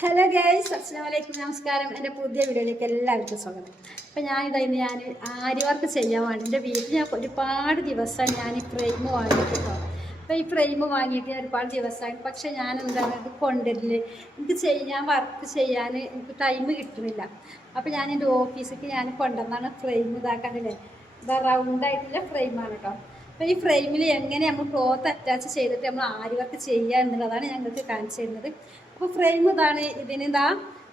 Hello guys അസ്സാം വലൈക്കും നമസ്കാരം. എന്റെ പുതിയ വീഡിയോയിലേക്ക് എല്ലാവർക്കും സ്വാഗതം. അപ്പം ഞാനിതാ ഇന്ന് ഞാൻ ആര്യ വർക്ക് ചെയ്യാൻ വേണ്ടി എന്റെ വീട്ടിൽ ഞാൻ ഒരുപാട് ദിവസം ഞാൻ ഈ ഫ്രെയിം വാങ്ങിയിട്ടോ. അപ്പോൾ ഈ ഫ്രെയിം വാങ്ങിയിട്ട് ഞാൻ ഒരുപാട് ദിവസമായി. പക്ഷേ ഞാൻ എന്താണ് ഇത് കൊണ്ടുവരില്ല എനിക്ക് ചെയ്യാൻ വർക്ക് ചെയ്യാൻ എനിക്ക് ടൈം കിട്ടുന്നില്ല. അപ്പോൾ ഞാൻ എന്റെ ഓഫീസിലേക്ക് ഞാൻ കൊണ്ടുവന്നാണ് ഫ്രെയിം ഇതാക്കാണ്ടല്ലേ ഇതാ റൗണ്ടായിട്ടുള്ള ഫ്രെയിമാണ് കേട്ടോ. ഈ ഫ്രെയിമിൽ എങ്ങനെ നമ്മൾ ക്ലോത്ത് അറ്റാച്ച് ചെയ്തിട്ട് നമ്മൾ ആരി വർക്ക് ചെയ്യുക എന്നുള്ളതാണ് ഞങ്ങൾക്ക് കാണിച്ചു തരുന്നത്. അപ്പോൾ ഫ്രെയിം ഇതാണ്. ഇതിന് ഇതാ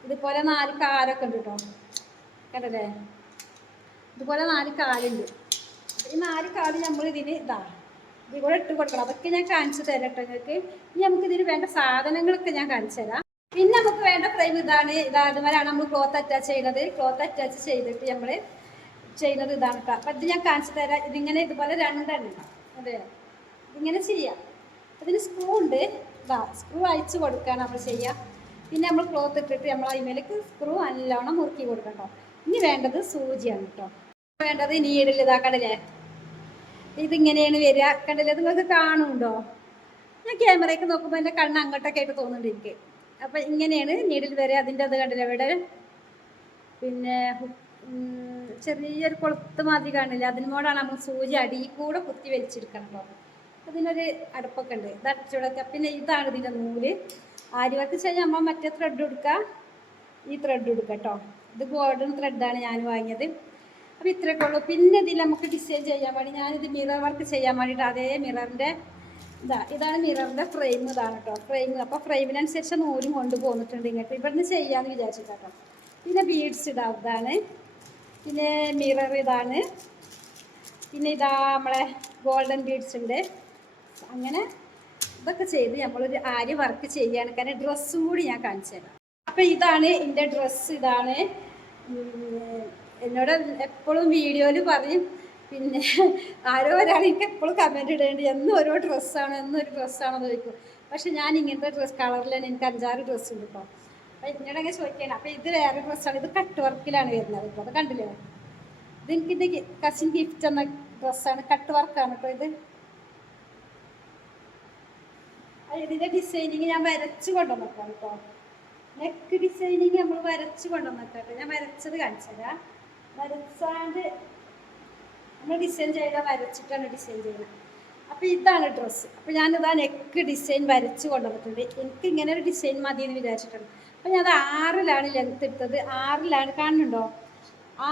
ഇതുപോലെ നാല് കാലൊക്കെ ഉണ്ട് കേട്ടോ. കണ്ടല്ലേ? ഇതുപോലെ നാല് കാലുണ്ട്. ഈ നാല് കാൽ നമ്മൾ ഇതിന് ഇതാ ഇത് ഇട്ട് കൊടുക്കണം. അതൊക്കെ ഞാൻ കാണിച്ചു തരാം കേട്ടോ നിങ്ങൾക്ക്. ഇനി നമുക്ക് ഇതിന് വേണ്ട സാധനങ്ങളൊക്കെ ഞാൻ കാണിച്ചു തരാം. പിന്നെ നമുക്ക് വേണ്ട ഫ്രെയിം ഇതാണ്. ഇതാ അതുമാതിരിയാണ് നമ്മൾ ക്ലോത്ത് അറ്റാച്ച് ചെയ്യുന്നത്. ക്ലോത്ത് അറ്റാച്ച് ചെയ്തിട്ട് നമ്മൾ ചെയ്യുന്നത് ഇതാണ്. കേട്ടോ അപ്പം ഇത് ഞാൻ കാണിച്ചു തരാം. ഇതിങ്ങനെ ഇതുപോലെ രണ്ടെണ്ണം. അതെ ഇങ്ങനെ ചെയ്യാം. അതിന് സ്ക്രൂ ഉണ്ട്. ഇതാ സ്ക്രൂ അയച്ച് കൊടുക്കുകയാണ് നമ്മൾ ചെയ്യുക പിന്നെ നമ്മൾ ക്ലോത്ത് ഇട്ടിട്ട് നമ്മൾ അതിമേലേക്ക് സ്ക്രൂ നല്ലോണം മുറുക്കി കൊടുക്കണം ഇനി വേണ്ടത് സൂചിയാണ് കേട്ടോ വേണ്ടത് നീഡിൽ ഇതാ കണ്ടില്ലേ? ഇതിങ്ങനെയാണ് വരിക. കണ്ടില്ലേ? നിങ്ങൾക്ക് കാണുന്നുണ്ടോ? ഞാൻ ക്യാമറയ്ക്ക് നോക്കുമ്പോൾ എന്റെ കണ്ണ് അങ്ങോട്ടൊക്കെ ആയിട്ട് തോന്നുന്നുണ്ട് എനിക്ക്. അപ്പം ഇങ്ങനെയാണ് നീഡിൽ വരെ അതിന്റെ അത് കണ്ടില്ലേ ഇവിടെ? പിന്നെ ചെറിയൊരു കൊളുത്ത് മാതിരി കാണില്ല? അതിനോടാണ് നമ്മൾ സൂചി അടിയിൽ കൂടെ കുത്തി വലിച്ചെടുക്കണം അതിനൊരു അടുപ്പൊക്കെ ഉണ്ട്. ഇത് അടച്ചുകൊടുക്കുക. പിന്നെ ഇതാണ് ഇതിന്റെ നൂൽ. ആര്യവർക്ക് ചെയ്യാൻ നമ്മൾ മറ്റേ ത്രെഡ് എടുക്കുക ഈ ത്രെഡ് എടുക്കുക കേട്ടോ. ഇത് ഗോൾഡൻ ത്രെഡാണ് ഞാൻ വാങ്ങിയത്. അപ്പോൾ ഇത്രയൊക്കെ ഉള്ളൂ. പിന്നെ ഇതിൽ നമുക്ക് ഡിസൈൻ ചെയ്യാൻ വേണ്ടി ഞാനിത് മിറർ വർക്ക് ചെയ്യാൻ വേണ്ടിയിട്ട് അതേ മിററിന്റെ ഇതാ ഇതാണ് മിററിന്റെ ഫ്രെയിം ഇതാണ് കേട്ടോ. ഫ്രെയിം അപ്പോൾ ഫ്രെയിമിനനുസരിച്ച് നൂലും കൊണ്ട് പോന്നിട്ടുണ്ട് ഇങ്ങോട്ട്. ഇവിടുന്ന് ചെയ്യാമെന്ന് വിചാരിച്ചിട്ടാട്ടോ പിന്നെ ബീഡ്സ് ഇതാണ്. പിന്നെ മിറർ ഇതാണ്. പിന്നെ ഇതാ നമ്മളെ ഗോൾഡൻ ബീഡ്സ് ഉണ്ട്. അങ്ങനെ ഇതൊക്കെ ചെയ്ത് നമ്മളൊരു ആര്യ വർക്ക് ചെയ്യുകയാണ് കാരണം ഡ്രസ്സും കൂടി ഞാൻ കാണിച്ചു തരാം. അപ്പം ഇതാണ് എന്റെ ഡ്രസ്സ് ഇതാണ് എന്നോട് എപ്പോഴും വീഡിയോയിൽ പറയും. പിന്നെ ആരോ ഒരാൾ എനിക്ക് എപ്പോഴും കമന്റ് ഇടേണ്ടി. എന്നും ഓരോ ഡ്രസ്സാണ് എന്നും ഒരു ഡ്രസ്സാണെന്ന് ചോദിക്കും. പക്ഷെ ഞാൻ ഇങ്ങനത്തെ ഡ്രസ്സ് കളറിൽ തന്നെ എനിക്ക് അഞ്ചാറ് ഡ്രസ്സ് ഉണ്ട് കേട്ടോ അപ്പം എന്നോട് അങ്ങനെ ചോദിക്കുകയാണ്. അപ്പം ഇത് വേറെ ഡ്രസ്സാണ്. ഇത് കട്ട് വർക്കിലാണ് വരുന്നത് അത് കണ്ടില്ലേ? ഇത് എനിക്ക് ഇത് കസിൻ ഗിഫ്റ്റ് എന്ന ഡ്രസ്സാണ്. കട്ട് വർക്കാണ് കേട്ടോ ഇത്. ഇതിന്റെ ഡിസൈനിങ് ഞാൻ വരച്ച് കൊണ്ടുവന്നേക്കാം കേട്ടോ നെക്ക് ഡിസൈനിങ് നമ്മൾ വരച്ചു കൊണ്ടുവന്നേക്കാം കേട്ടോ ഞാൻ വരച്ചത് കാണിച്ചുതരാം വരച്ചാണ്ട് നമ്മൾ ഡിസൈൻ ചെയ്താൽ വരച്ചിട്ടാണ് ഡിസൈൻ ചെയ്യുന്നത് അപ്പോൾ ഇതാണ് ഡ്രസ്സ് അപ്പോൾ ഞാനിതാ നെക്ക് ഡിസൈൻ വരച്ചു കൊണ്ടുവന്നിട്ടുണ്ട്. എനിക്ക് ഇങ്ങനെ ഒരു ഡിസൈൻ മതി എന്ന് വിചാരിച്ചിട്ടുണ്ട്. അപ്പോൾ ഞാൻ അത് ആറിലാണ് ലെങ്ത് എടുത്തത്. ആറിലാണ് കാണുന്നുണ്ടോ?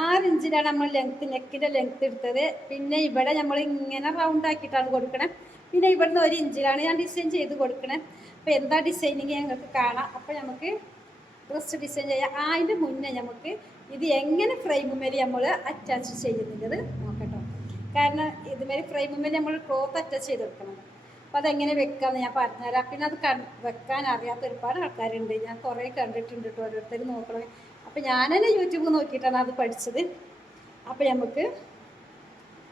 ആറ് ഇഞ്ചിലാണ് നമ്മൾ ലെങ്ത് നെക്കിന്റെ ലെങ്ത് എടുത്തത്. പിന്നെ ഇവിടെ നമ്മൾ ഇങ്ങനെ റൗണ്ട് ആക്കിയിട്ടാണ് കൊടുക്കണേ. പിന്നെ ഇവിടുന്ന് ഒരു ഇഞ്ചിലാണ് ഞാൻ ഡിസൈൻ ചെയ്ത് കൊടുക്കണേ. അപ്പോൾ എന്താ ഡിസൈനിങ് ഞങ്ങൾക്ക് കാണാം. അപ്പോൾ നമുക്ക് ഡ്രസ്സ് ഡിസൈൻ ചെയ്യാം. അതിന്റെ മുന്നേ നമുക്ക് ഇത് എങ്ങനെ ഫ്രെയിമുമേൽ നമ്മൾ അറ്റാച്ച് ചെയ്യുന്നത്? നോക്കട്ടോ. കാരണം ഇതുമാതിരി ഫ്രെയിമുമേൽ നമ്മൾ ക്ലോത്ത് അറ്റാച്ച് ചെയ്ത് കൊടുക്കണം അപ്പോൾ അതെങ്ങനെ വെക്കാമെന്ന് ഞാൻ പറഞ്ഞുതരാം. പിന്നെ അത് വെക്കാൻ അറിയാത്ത ഒരുപാട് ആൾക്കാരുണ്ട്. ഞാൻ കുറേ കണ്ടിട്ടുണ്ട് കേട്ടോ ഓരോരുത്തർ നോക്കണേ. അപ്പോൾ ഞാൻ തന്നെ യൂട്യൂബ് നോക്കിയിട്ടാണ് അത് പഠിച്ചത്. അപ്പോൾ നമുക്ക്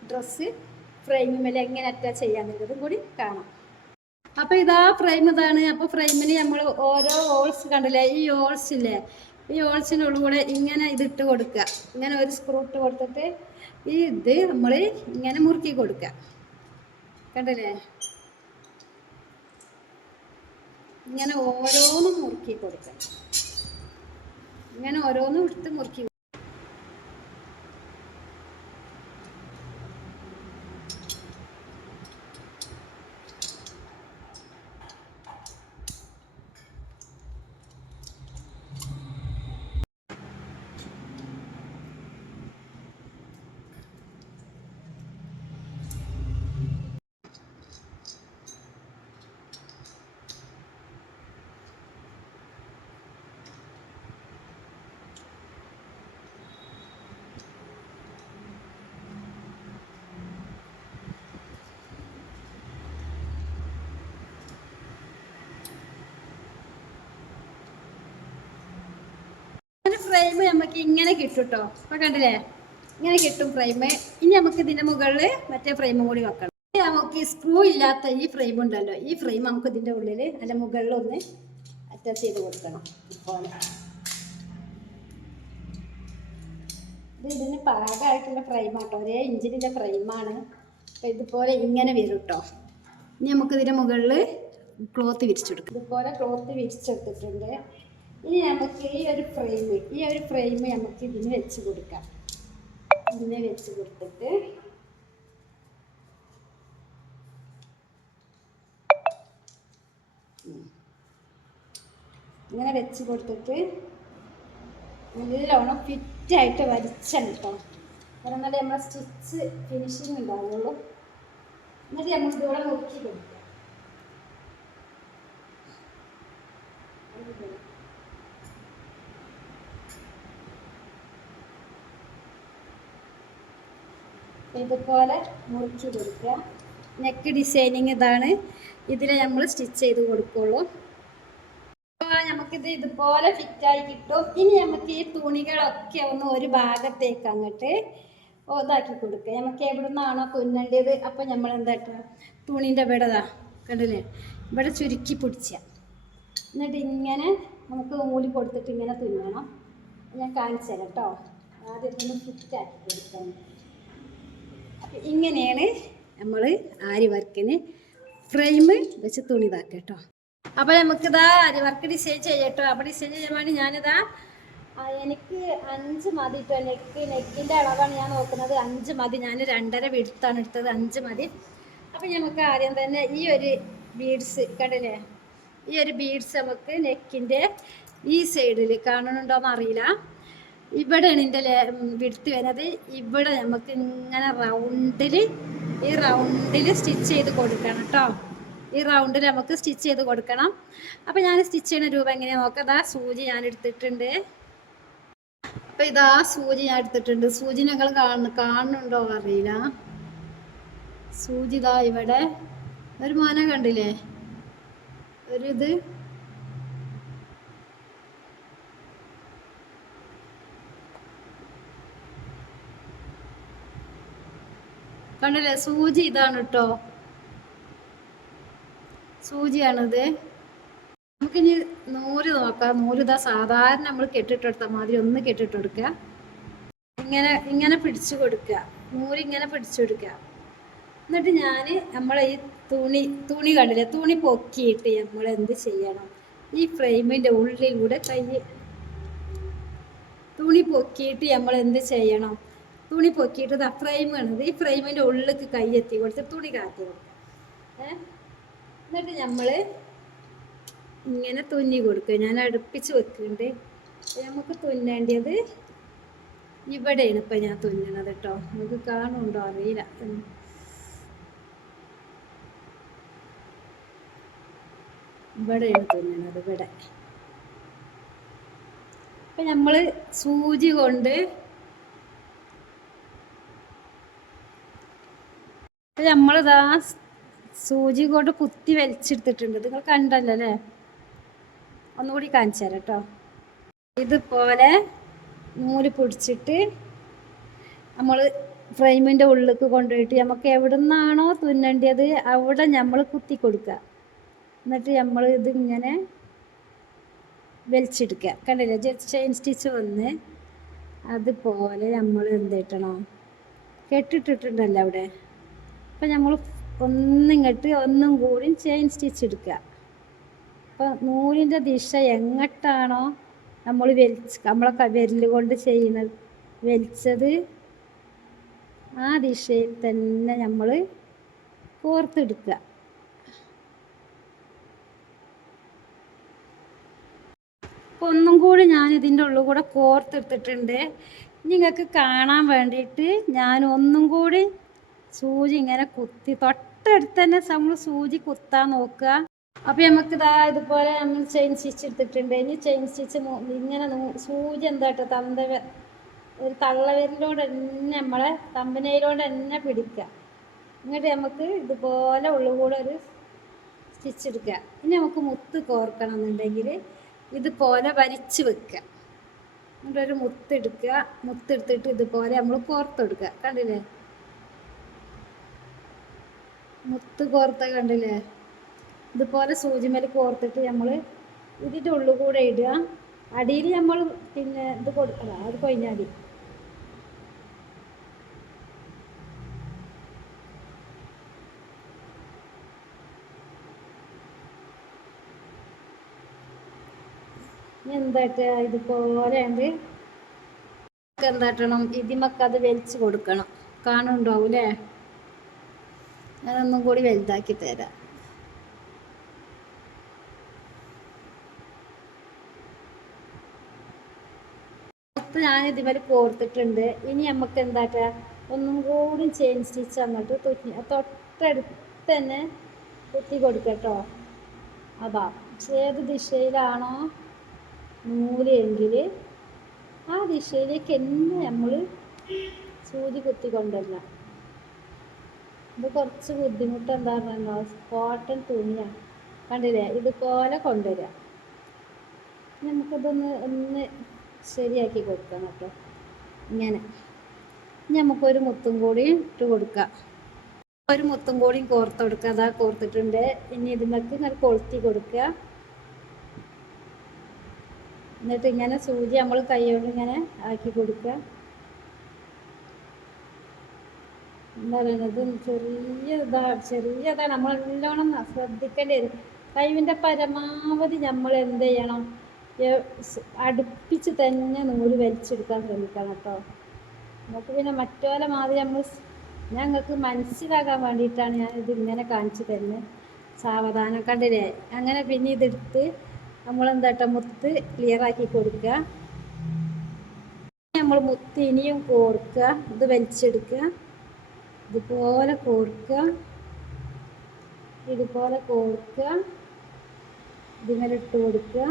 ഡ്രസ്സ് ഫ്രെയിമിൽ എങ്ങനെ അറ്റാച്ച് ചെയ്യാന്നുള്ളതും കൂടി കാണാം. അപ്പോൾ ഇതാ ഫ്രെയിം ഇതാണ്. അപ്പോൾ ഫ്രെയിമിന് നമ്മൾ ഓരോ ഓൾസ് കണ്ടില്ലേ? ഈ ഓൾസ് ഇല്ലേ? ഈ ഹോൾസിനുള്ളിൽ കൂടെ ഇങ്ങനെ ഇതിട്ട് കൊടുക്കുക ഇങ്ങനെ ഒരു സ്ക്രൂ ഇട്ട് കൊടുത്തിട്ട് ഈ ഇത് നമ്മൾ ഇങ്ങനെ മുറുക്കി കൊടുക്കുക കണ്ടില്ലേ? ഇങ്ങനെ ഓരോന്നും മുറുക്കി കൊടുക്കണം. ഇങ്ങനെ ഓരോന്നും എടുത്ത് മുറുക്കി ഒരു ഫ്രെയിം നമുക്ക് ഇങ്ങനെ കിട്ടും കേട്ടോ അപ്പൊ കണ്ടില്ലേ? ഇങ്ങനെ കിട്ടും ഫ്രെയിം ഇനി നമുക്ക് ഇതിന്റെ മുകളിൽ മറ്റേ ഫ്രെയിമും കൂടി വെക്കണം. നമുക്ക് സ്ക്രൂ ഇല്ലാത്ത ഈ ഫ്രെയിം ഉണ്ടല്ലോ. ഈ ഫ്രെയിം നമുക്ക് ഇതിന്റെ ഉള്ളിൽ അല്ല മുകളിൽ ഒന്ന് അറ്റാച്ച് ചെയ്ത് കൊടുക്കണം. ഇപ്പോൾ ഇത് ഇതിന് പാകമായിട്ടുള്ള ഫ്രെയിമാട്ടോ ഒരേ ഇഞ്ചിന്റെ ഫ്രെയിമാണ് അപ്പോൾ ഇതുപോലെ ഇങ്ങനെ വരും കേട്ടോ ഇനി നമുക്ക് ഇതിന്റെ മുകളിൽ ക്ലോത്ത് വിരിച്ചെടുക്കാം. ഇതുപോലെ ക്ലോത്ത് വിരിച്ചെടുത്തിട്ടുണ്ട്. ഇനി നമുക്ക് ഈ ഒരു ഫ്രെയിം ഈ ഒരു ഫ്രെയിം നമുക്ക് ഇതിന് വെച്ച് കൊടുക്കാം. ഇതിനെ വെച്ച് കൊടുത്തിട്ട് ഇങ്ങനെ വെച്ച് കൊടുത്തിട്ട് നല്ലോണം ഫിറ്റായിട്ട് വരച്ചാണ് കേട്ടോ എന്നാലേ നമ്മളെ സ്റ്റിച്ച് ഫിനിഷിങ് ഉണ്ടാവുള്ളൂ. എന്നിട്ട് നമ്മൾ ഇതുപോലെ നോക്കി കൊടുക്കുക ഇതുപോലെ മുറിച്ചു കൊടുക്കുക. നെക്ക് ഡിസൈനിങ് ഇതാണ്. ഇതിൽ നമ്മൾ സ്റ്റിച്ച് ചെയ്ത് കൊടുക്കുള്ളൂ. അപ്പോൾ നമുക്കിത് ഇതുപോലെ ഫിറ്റായി കിട്ടും. ഇനി നമുക്ക് ഈ തുണികളൊക്കെ ഒന്ന് ഒരു ഭാഗത്തേക്ക് അങ്ങോട്ട് ഇതാക്കി കൊടുക്കുക. നമുക്ക് എവിടെ നിന്നാണോ തുന്നേണ്ടത്? അപ്പോൾ നമ്മൾ എന്താക്കുക തുണീന്റെ വിടതാ കണ്ടില്ലേ? ഇവിടെ ചുരുക്കി പിടിച്ച. എന്നിട്ട് ഇങ്ങനെ നമുക്ക് നൂൽ കൊടുത്തിട്ട് ഇങ്ങനെ തുന്നണം. ഞാൻ കാണിച്ചു തരാം കേട്ടോ. ആദ്യം ഒന്ന് ഫിറ്റാക്കി കൊടുക്കണം ഇങ്ങനെയാണ് നമ്മൾ ആരി വർക്കിന് ഫ്രെയിം വെച്ച് തുണി ഇതാക്കുക കേട്ടോ. അപ്പോൾ നമുക്കിതാ ആരി വർക്ക് ഡിസൈൻ ചെയ്യട്ടോ. അപ്പോൾ ഡിസൈൻ ചെയ്യാൻ വേണ്ടി ഞാനിതാ എനിക്ക് അഞ്ച് മതി കേട്ടോ നെക്ക് നെക്കിന്റെ അളവാണ് ഞാൻ നോക്കുന്നത്. അഞ്ച് മതി. ഞാൻ രണ്ടര വിടുത്താണ് എടുത്തത്. അഞ്ച് മതി. അപ്പം നമുക്ക് ആദ്യം തന്നെ ഈ ഒരു ബീഡ്സ് കണ്ടില്ലേ? ഈ ഒരു ബീഡ്സ് നമുക്ക് നെക്കിന്റെ ഈ സൈഡിൽ കാണുന്നുണ്ടോയെന്ന് അറിയില്ല. ഇവിടെയാണ് ഇതിന്റെ വിടുത്ത് വരുന്നത്. ഇവിടെ നമുക്ക് ഇങ്ങനെ റൗണ്ടിൽ ഈ റൗണ്ടിൽ സ്റ്റിച്ച് ചെയ്ത് കൊടുക്കണം കേട്ടോ. ഈ റൗണ്ടിൽ നമുക്ക് സ്റ്റിച്ച് ചെയ്ത് കൊടുക്കണം. അപ്പോൾ ഞാൻ സ്റ്റിച്ച് ചെയ്യുന്ന രൂപം എങ്ങനെയാണ് നോക്കാം. അതാ സൂചി ഞാൻ എടുത്തിട്ടുണ്ട്. അപ്പോൾ ഇതാ സൂചി ഞാൻ എടുത്തിട്ടുണ്ട്. സൂചി ഞങ്ങൾ കാണുന്നു കാണുന്നുണ്ടോ അറിയില്ല. സൂചി ഇതാ ഇവിടെ. ഒരു മോനെ കണ്ടില്ലേ? ഒരു ഇത്. കണ്ടില്ലേ? സൂചി ഇതാണ് കേട്ടോ. സൂചിയാണിത്. നമുക്കിനി നൂൽ നോക്കാം. നൂൽ ഇതാ സാധാരണ നമ്മൾ കെട്ടിട്ടെടുത്ത മാതിരി ഒന്ന് കെട്ടിട്ടെടുക്കുക. ഇങ്ങനെ ഇങ്ങനെ പിടിച്ചു കൊടുക്കുക. നൂൽ ഇങ്ങനെ പിടിച്ചു കൊടുക്കുക. എന്നിട്ട് ഞാൻ നമ്മളെ ഈ തുണി തുണി കണ്ടില്ലേ? തുണി പൊക്കിയിട്ട് നമ്മൾ എന്ത് ചെയ്യണം? ഈ ഫ്രെയിമിന്റെ ഉള്ളിലൂടെ കൈ തുണി പൊക്കിയിട്ട് നമ്മൾ എന്ത് ചെയ്യണം? തുണി പൊക്കിയിട്ടത് ആ ഫ്രെയിം കാണുന്നത് ഈ ഫ്രെയിമിന്റെ ഉള്ളിലേക്ക് കൈ എത്തി. കൊടുത്ത് തുണി കാത്തി കൊടുക്കുക എന്നിട്ട് നമ്മൾ ഇങ്ങനെ തുന്നി കൊടുക്കുക ഞാൻ അടുപ്പിച്ച് വെക്കുന്നുണ്ട് നമുക്ക് തുന്നേണ്ടത് ഇവിടെയാണ് ഇപ്പം ഞാൻ തുന്നണത് കേട്ടോ നമുക്ക് കാണുന്നുണ്ടോ? അറിയില്ല. ഇവിടെയാണ് തുന്നണത്. ഇവിടെ. ഇപ്പം നമ്മൾ സൂചി കൊണ്ട് അപ്പം നമ്മളിതാ സൂചി കൊണ്ട് കുത്തി വലിച്ചെടുത്തിട്ടുണ്ട്. നിങ്ങൾ കണ്ടല്ലോ അല്ലേ ഒന്നുകൂടി കാണിച്ചു തരാം കേട്ടോ. ഇതുപോലെ നൂൽ പിടിച്ചിട്ട് നമ്മൾ ഫ്രെയിമിന്റെ ഉള്ളിലേക്ക് കൊണ്ടുപോയിട്ട് നമുക്ക് എവിടെ നിന്നാണോ തുന്നേണ്ടത് അവിടെ നമ്മൾ കുത്തി കൊടുക്കുക. എന്നിട്ട് നമ്മൾ ഇതിങ്ങനെ വലിച്ചെടുക്കുക. കണ്ടില്ലേ? ചെയിൻ സ്റ്റിച്ച് വന്ന് അതുപോലെ നമ്മൾ എന്ത് കിട്ടണം കെട്ടിട്ടിട്ടുണ്ടല്ലോ അവിടെ. അപ്പം നമ്മൾ ഒന്നിങ്ങട്ട് ഒന്നും കൂടി ചെയിൻ സ്റ്റിച്ച് എടുക്കുക അപ്പം നൂലിന്റെ ദിശ എങ്ങോട്ടാണോ നമ്മൾ വലിച്ച് നമ്മളെ വിരൽ കൊണ്ട് ചെയ്യുന്നത്. വലിച്ചത് ആ ദിശയിൽ തന്നെ നമ്മൾ കോർത്തെടുക്കുക അപ്പോൾ ഒന്നും കൂടി ഞാൻ ഇതിന്റെ ഉള്ളിൽ കൂടെ കോർത്തെടുത്തിട്ടുണ്ട്. നിങ്ങൾക്ക് കാണാൻ വേണ്ടിയിട്ട് ഞാൻ ഒന്നും കൂടി സൂചി ഇങ്ങനെ കുത്തി തൊട്ടടുത്ത് തന്നെ നമ്മൾ സൂചി കുത്താൻ നോക്കുക. അപ്പോൾ നമുക്ക് ഇതാ ഇതുപോലെ നമ്മൾ ചെയിൻ സ്റ്റിച്ച് എടുത്തിട്ടുണ്ട്. ഇനി ചെയിൻ സ്റ്റിച്ച് ഇങ്ങനെ സൂചി എന്താട്ടോ തന്ത ഒരു തള്ളവിരലോട് തന്നെ നമ്മളെ തമ്പനയിലോട് തന്നെ പിടിക്കുക. എന്നിട്ട് നമുക്ക് ഇതുപോലെ ഉള്ളുകൂടെ ഒരു സ്റ്റിച്ച് എടുക്കുക. ഇനി നമുക്ക് മുത്ത് കോർക്കണം എന്നുണ്ടെങ്കിൽ ഇതുപോലെ വരിച്ച് വെക്കുക. എന്നിട്ടൊരു മുത്തെടുക്കുക മുത്തെടുത്തിട്ട് ഇതുപോലെ നമ്മൾ കോർത്തെടുക്കുക. കണ്ടില്ലേ? മുത്ത് കോർത്ത കണ്ടില്ലേ? ഇതുപോലെ സൂചിമേൽ കോർത്തിട്ട് നമ്മൾ ഇതിന്റെ ഉള്ളു കൂടെ ഇടുക. അടിയിൽ നമ്മൾ പിന്നെ ഇത് കൊടുക്കണം അത് കൊഴിഞ്ഞാൽ മതി. എന്താട്ട്? ഇതുപോലെ ഉണ്ട് എന്താട്ടണം? ഇതിമൊക്കെ അത് വലിച്ചു കൊടുക്കണം. കാണുന്നുണ്ടാവും ഞാനൊന്നും കൂടി വലുതാക്കി തരാം. ഞാൻ ഇതുവരെ കോർത്തിട്ടുണ്ട്. ഇനി നമുക്ക് എന്താക്കുക ഒന്നും കൂടി ചെയിൻ സ്റ്റിച്ച് അങ്ങോട്ട് തുന്നി തൊട്ടടുത്ത് തന്നെ കുത്തി കൊടുക്കട്ടോ അതാ ഏത് ദിശയിലാണോ നൂലെങ്കിൽ ആ ദിശയിലേക്ക് തന്നെ നമ്മൾ സൂചി കുത്തി കൊണ്ടുവരണം ഇത് കുറച്ച് ബുദ്ധിമുട്ട് എന്താ പറഞ്ഞോ കോട്ടൺ തുണിയാണ് കണ്ടില്ലേ? ഇതുപോലെ കൊണ്ടുവരിക നമുക്കിതൊന്ന് ഒന്ന് ശരിയാക്കി കൊടുക്കാം കേട്ടോ. ഇങ്ങനെ. നമുക്കൊരു മുത്തും കൂടി ഇട്ട് കൊടുക്കാം. ഒരു മുത്തും കൂടി കോർത്ത് കൊടുക്കുക അതാ കോർത്തിട്ടുണ്ട്. ഇനി ഇതിമക്ക് ഇങ്ങനെ കൊളുത്തി കൊടുക്കുക. എന്നിട്ട് ഇങ്ങനെ സൂചി നമ്മൾ കൈ കൊണ്ട് ഇങ്ങനെ ആക്കി കൊടുക്കുക. എന്താ പറയുന്നത് ചെറിയ ഇതാ ചെറിയതാണ്. നമ്മൾ നല്ലോണം ശ്രദ്ധിക്കേണ്ടി വരും. കഴിവിന്റെ പരമാവധി നമ്മൾ എന്ത് ചെയ്യണം? അടുപ്പിച്ച് തന്നെ നൂൽ വലിച്ചെടുക്കാൻ ശ്രമിക്കണം കേട്ടോ. നമുക്ക് പിന്നെ മറ്റോലെ മാതിരി നമ്മൾ ഞങ്ങൾക്ക് മനസ്സിലാക്കാൻ വേണ്ടിയിട്ടാണ് ഞാൻ ഇത് ഇങ്ങനെ കാണിച്ചു തരുന്നത്. സാവധാനം കണ്ടില്ലേ? അങ്ങനെ പിന്നെ ഇതെടുത്ത് നമ്മളെന്താട്ടോ മുത്ത് ക്ലിയർ ആക്കി കൊടുക്കുക. നമ്മൾ മുത്ത് ഇനിയും കോർക്കുക ഇത് വലിച്ചെടുക്കുക. ഇതുപോലെ കോർക്കുക. ഇതുപോലെ കോർക്കുക. ഇതിങ്ങനെ ഇട്ട് കൊടുക്കുക.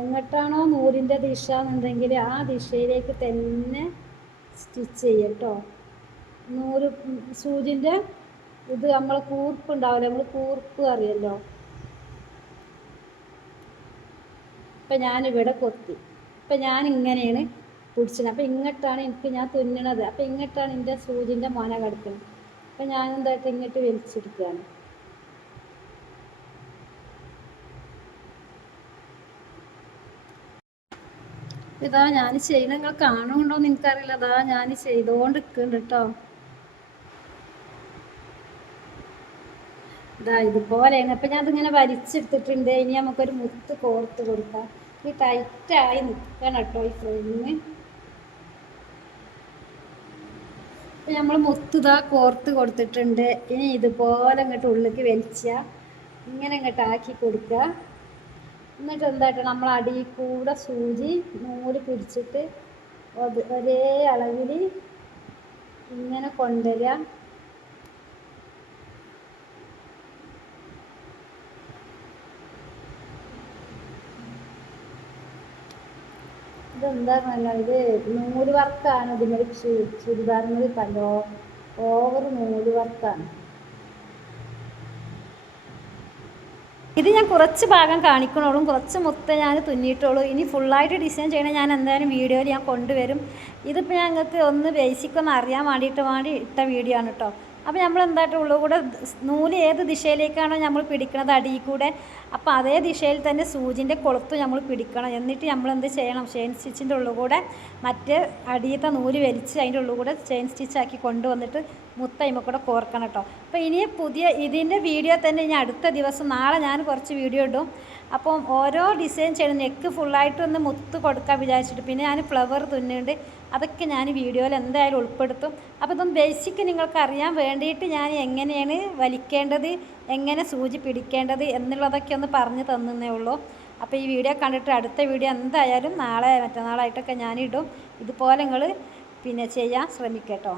എങ്ങോട്ടാണോ നൂലിന്റെ ദിശ എന്നുണ്ടെങ്കിൽ ആ ദിശയിലേക്ക് തന്നെ സ്റ്റിച്ച് ചെയ്യട്ടോ നൂൽ സൂചിന്റെ ഇത് നമ്മൾ കൂർപ്പ് ഉണ്ടാവില്ല? നമ്മൾ കൂർപ്പ് അറിയല്ലോ. ഇപ്പം ഞാനിവിടെ കൊത്തി. ഇപ്പം ഞാൻ ഇങ്ങനെയാണ് പിടിച്ചത് അപ്പം ഇങ്ങോട്ടാണ് എനിക്ക് ഞാൻ തുന്നണത്. അപ്പം ഇങ്ങോട്ടാണ് എന്റെ സൂചിന്റെ മോന കിടക്കുന്നത് അപ്പം ഞാൻ എന്തായിട്ട് ഇങ്ങോട്ട് വലിച്ചെടുക്കുകയാണ് ഇതാ ഞാൻ ചെയ്യുന്നത് നിങ്ങൾ കാണുന്നുണ്ടോ എന്ന് എനിക്കറിയില്ല. അതാ ഞാൻ ചെയ്തുകൊണ്ട് നിൽക്കുന്നുണ്ട് കേട്ടോ ഇതാ ഇതുപോലെയാണ്. അപ്പം ഞാൻ അതിങ്ങനെ വലിച്ചെടുത്തിട്ടുണ്ട്. ഇനി നമുക്കൊരു മുത്ത് കോർത്ത് കൊടുക്കാം. ഈ ടൈറ്റായി നിൽക്കണം കേട്ടോ ഈ ഫ്രെയിമിന് അപ്പം നമ്മൾ മുത്തുത കോർത്ത് കൊടുത്തിട്ടുണ്ട്. ഇനി ഇതുപോലെ അങ്ങോട്ട് ഉള്ളിലേക്ക് വലിച്ച ഇങ്ങനെ അങ്ങോട്ട് ആക്കി കൊടുക്കുക എന്നിട്ട് എന്തായിട്ട് നമ്മൾ അടിയിൽ കൂടെ സൂചി നൂൽ പിടിച്ചിട്ട് ഒരേ അളവിൽ ഇങ്ങനെ കൊണ്ടുവരിക ഇതെന്താണെന്നല്ല ഇത് നൂൽ വർക്കാണ് ഇതിന്റെ ചുരിദാറിന് കണ്ടോ ഓവർ നൂൽ വർക്കാണ്. ഇത് ഞാൻ കുറച്ച് ഭാഗം കാണിക്കണോളും കുറച്ച് മുത്ത ഞാൻ തുന്നിയിട്ടുള്ളൂ ഇനി ഫുള്ളായിട്ട് ഡിസൈൻ ചെയ്യണേ ഞാൻ എന്തായാലും വീഡിയോയിൽ ഞാൻ കൊണ്ടുവരും. ഇതിപ്പോൾ ഞങ്ങൾക്ക് ഒന്ന് ബേസിക് ഒന്ന് അറിയാൻ വേണ്ടിയിട്ട് വേണ്ടി ഇട്ട വീഡിയോ ആണ് കേട്ടോ അപ്പോൾ നമ്മൾ എന്തായിട്ടുള്ളൂ കൂടെ നൂൽ ഏത് ദിശയിലേക്കാണോ നമ്മൾ പിടിക്കണത് അടിയിൽ കൂടെ അപ്പോൾ അതേ ദിശയിൽ തന്നെ സൂചിന്റെ കൊളുത്ത് നമ്മൾ പിടിക്കണം. എന്നിട്ട് നമ്മൾ എന്ത് ചെയ്യണം? ചെയിൻ സ്റ്റിച്ചിന്റെ ഉള്ളിൽ കൂടെ മറ്റ് അടിയത്തെ നൂൽ വലിച്ച് അതിന്റെ ഉള്ളിൽ കൂടെ ചെയിൻ സ്റ്റിച്ചാക്കി കൊണ്ടുവന്നിട്ട് മുത്തയിമ കൂടെ കോർക്കണം കേട്ടോ അപ്പോൾ ഇനി പുതിയ ഇതിന്റെ വീഡിയോ തന്നെ ഇനി അടുത്ത ദിവസം നാളെ ഞാൻ കുറച്ച് വീഡിയോ ഇടും. അപ്പം ഓരോ ഡിസൈൻ ചെയ്യണം. നെക്ക് ഫുള്ളായിട്ടൊന്ന് മുത്ത് കൊടുക്കാൻ വിചാരിച്ചിട്ട് പിന്നെ ഞാൻ ഫ്ലവർ തുന്നുണ്ട് അതൊക്കെ ഞാൻ വീഡിയോയിൽ എന്തായാലും ഉൾപ്പെടുത്തും. അപ്പോൾ ഇതൊന്ന് ബേസിക് നിങ്ങൾക്ക് അറിയാൻ വേണ്ടിയിട്ട് ഞാൻ എങ്ങനെയാണ് വലിക്കേണ്ടത് എങ്ങനെ സൂചി പിടിക്കേണ്ടത് എന്നുള്ളതൊക്കെ ഒന്ന് പറഞ്ഞു തന്നേ ഉള്ളൂ. അപ്പോൾ ഈ വീഡിയോ കണ്ടിട്ട് അടുത്ത വീഡിയോ എന്തായാലും നാളെ മറ്റന്നാളായിട്ടൊക്കെ ഞാനിടും. ഇതുപോലെ നിങ്ങൾ പിന്നെ ചെയ്യാൻ ശ്രമിക്കട്ടോ.